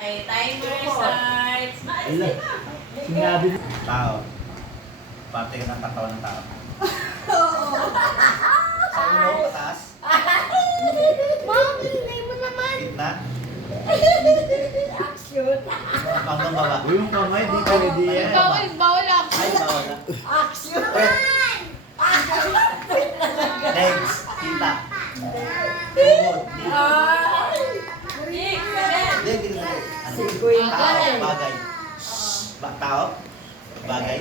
Ay, timer starts. Maalis Wala. na. Sinabi mo. Tao. Parte ng katawan ng tao. Sa ulo, pataas. Mom, hindi mo naman. Gitna. Action. Hanggang baba. O yung kamay, di ka ready yan. Bawal, bawal ako. Ay, bawal na. Action. Legs. Kita. Tuhod. Six, Hindi, hindi na. Sigoy. Tao. Bagay. Tao. Bagay.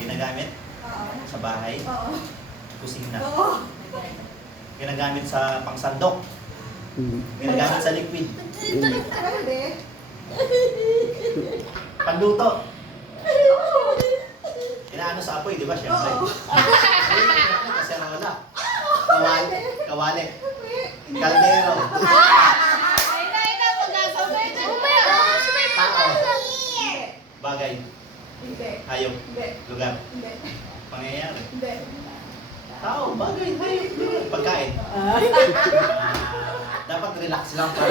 Ginagamit. Sa bahay. Kusina. Ginagamit sa pangsandok. Ginagamit sa liquid. Panluto. Inaano sa apoy, di ba? Siyempre. Kasi wala. Kawali. Kawali. Kaldero. Ay na, magkasabay na. Oh my gosh, may Tao. Bagay. Hindi. Hayop. Hindi. Lugar. Hindi. Pangyayari. Hindi. Tao. Bagay. Hayop. Lugar. Pagkain. Dapat relax lang para.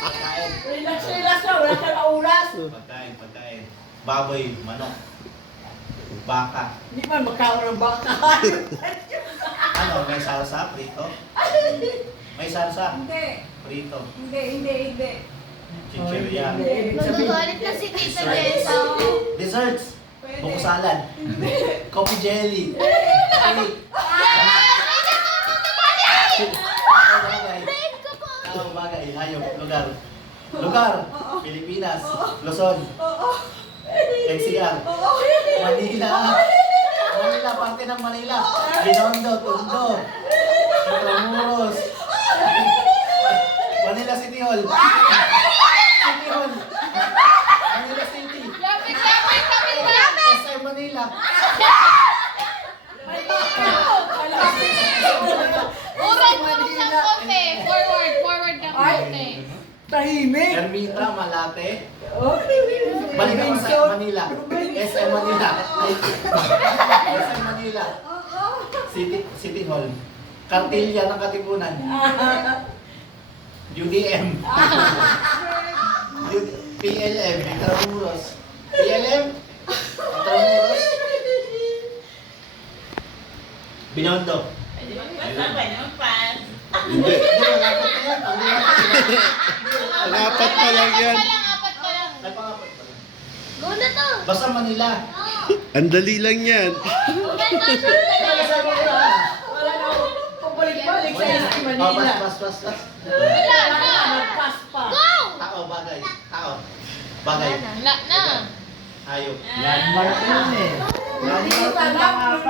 Pagkain. Relax na. Wala ka na oras. Pagkain. Pagkain. Baboy. Manok. Baka. Hindi man magkaroon ng baka. Ano? May salsa? Prito? May salsa? Hindi. Prito. Hindi. Chichirya. Magagalit na si Tita Jessa. Desserts. Pwede. Buko salad. Coffee jelly. Cake. Bagay. Tao, bagay. Hayop. Lugar. Lugar. Pilipinas. Luzon. NCR. Manila. Manila, parte ng Manila. Binondo, Tondo. Intramuros. Manila City Hall. City Hall. Manila City. Lapit kami. SM Manila. Urong ng konti. Forward ng konti. Tahimik. Ermita, Malate. Balik ako sa Manila. SM Manila. SM Manila. City Hall. Kartilya ng Katipunan. UDM. PLM. Intramuros. PLM. Intramuros. Binondo. Pwede magpas. Hindi. Hindi, malapit na yan. Apat pa lang yan. Apat pa lang. Nagpangapat pa rin. Go na to. Basta Manila. Ang dali lang yan. Wala na ako. Pabalik-balik sa isip Manila. Pas. Wala na. Magpas pa. Go! Tao, bagay. Tao. Bagay. Wala na. Hayop. Landmark yan eh. Hindi pa lang.